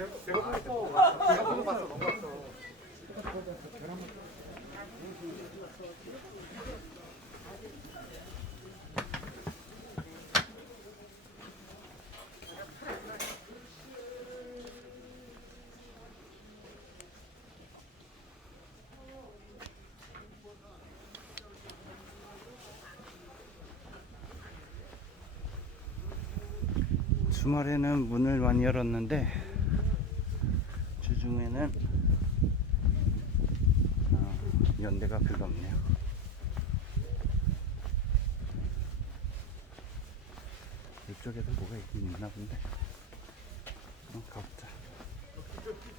내가 봤어. 내가 보고 봤어. 너무 봤어. 주말에는 문을 많이 열었는데 주 중에는 어, 연대가 별로 없네요. 이쪽에도 뭐가 있긴 있나 본데. 어, 가보자. 여기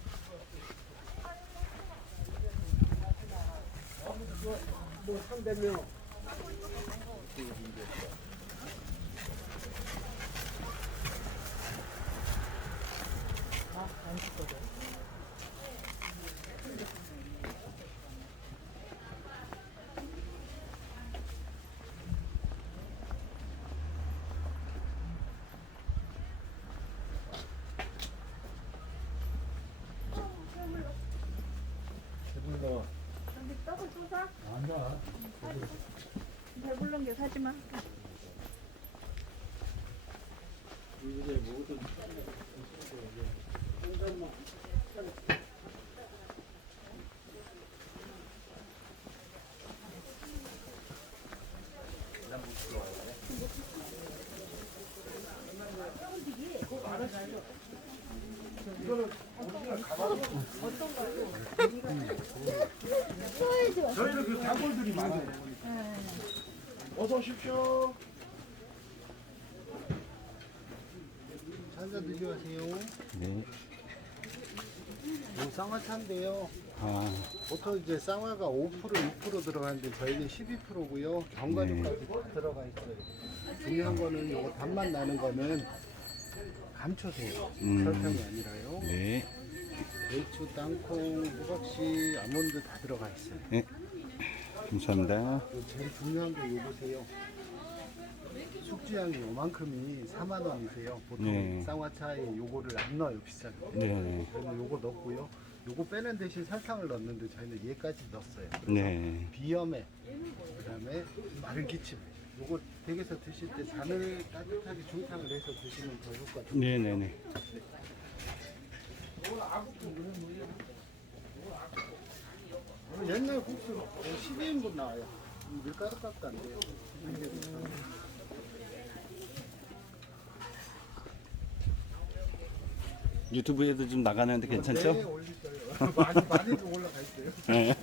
배불른 게 사지 마. 저희는 그 단골들이 많아요. 어서 오십시오. 한잔 드셔가세요. 네. 이 쌍화차인데요. 아, 보통 이제 쌍화가 5% 6% 들어가는데 저희는 12%고요. 견과류까지 다 들어가 있어요. 중요한 거는 요거 단맛 나는 거는 감초세요. 음. 설탕이 아니라요. 네. 배추, 땅콩, 호박씨, 아몬드 다 들어가 있어요. 네. 감사합니다. 요 제일 중요한 게 요거세요. 숙주향이 요만큼이 4만 원이세요. 보통 네. 쌍화차에 요거를 안 넣어요, 비싸게. 네. 저희는 요거 넣고요. 요거 빼는 대신 설탕을 넣는데 저희는 얘까지 넣었어요. 그래서 네. 비염에 그다음에 마른 기침. 요거 댁에서 드실 때 잔을 따뜻하게 중탕을 해서 드시면 더 효과 좋아요. 네네네. 옛날 국수 12인분 나와요. 밀가루 값도 안 돼요. 유튜브에도 좀 나가는데 네, 괜찮죠? 올릴 거예요. 많이 많이 좀 올라가 있어요. 네.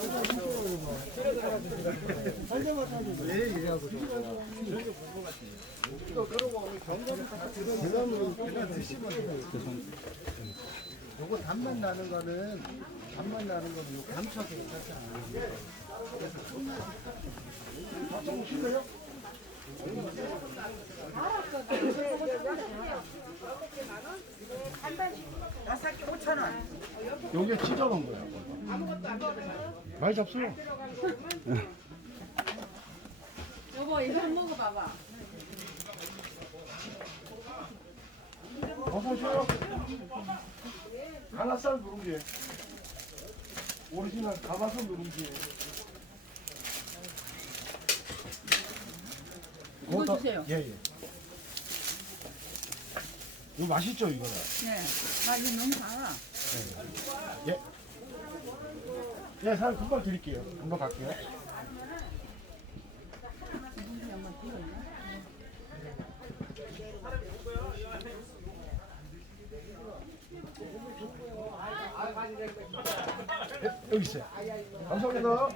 요. 요거 단맛 나는 거는 단맛 나는 거는 요 감춰서 괜찮지 않아요. 그래서 조금 좀 오실래요? 다섯 개 5천 원. 여기에 찢어놓은 거야. 많이 잡수요. 여보 이거 한 먹어봐봐. 어서 오세요. 갈라살 누룽지. 오리지널 가마솥 누룽지. 이거 주세요. 예, 예. 이거 맛있죠, 이거는? 네. 맛이 너무 달아. 예. 예, 사장님 금방 드릴게요. 금방 갈게요. 예, 여기 있어요. 감사합니다.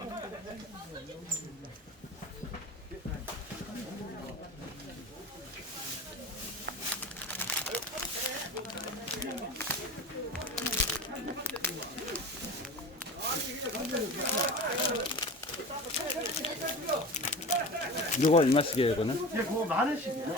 이거 얼마씩이에요, 이거는? 예, 그거 만 원씩이에요.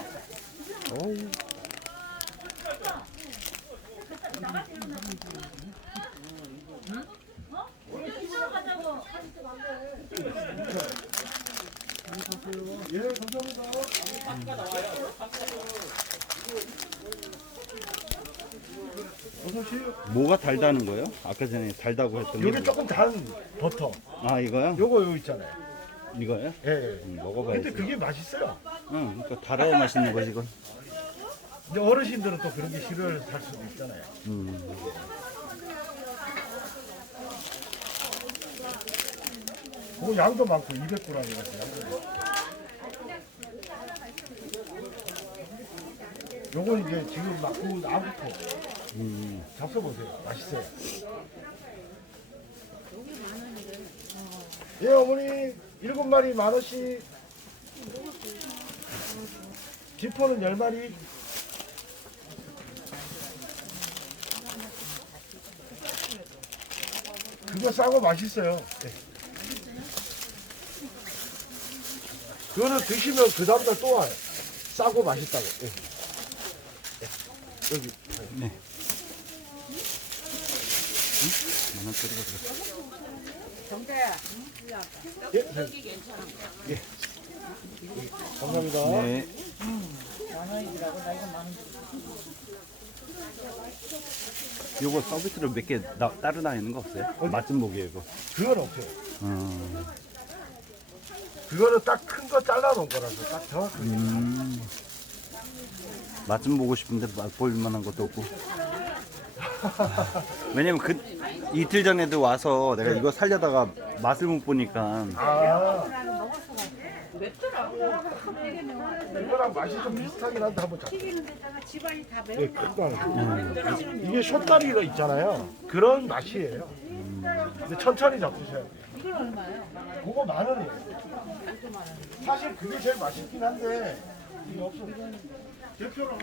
예, 감사합니다. 어서 오세요. 뭐가 달다는 거예요? 아까 전에 달다고 했던 게. 요게 조금 단 버터. 아, 이거요? 요거 요 있잖아요. 이거요? 예, 예. 음, 근데 먹어봐야지. 그게 맛있어요. 응, 그러니까 달아야 맛있는 거지, 이건. 근데 어르신들은 또 그런 게 싫어할 수도 있잖아요. 음. 그거 양도 많고 200g이라서 양도 많고. 요거 이제 지금 막 구운 아구토 음. 잡숴보세요. 맛있어요. 예, 어머니 일곱 마리 만 원씩. 지퍼는 열 마리. 그거 싸고 맛있어요. 네. 그거는 드시면 그 다음날 또 와요. 싸고 맛있다고. 예. 예. 여기. 만원짜리가 들어. 정자야. 예. 네. 예. 감사합니다. 네. 이거 서비스로 몇 개 따로 다니는 거 없어요? 맛좀 보게요, 이거. 그건 없어요. 어. 그거는 딱 큰 거 잘라놓은 거라서 딱 정확하게. 음. 맛좀 보고 싶은데 맛 볼 만한 것도 없고. 왜냐면 그 이틀 전에도 와서 내가 이거 살려다가 맛을 못 보니까 아. 이거랑 맛이 좀 비슷하긴 한데 한번 잡. 튀기는데다가 집안이 다 예, 매운 금방. 이게 숏다리가 있잖아요. 그런 맛이에요. 근데 천천히 잡수셔야 돼요. 이건 얼마예요? 그거 만 원이에요. 사실 그게 제일 맛있긴 한데 이게 없어. 대표로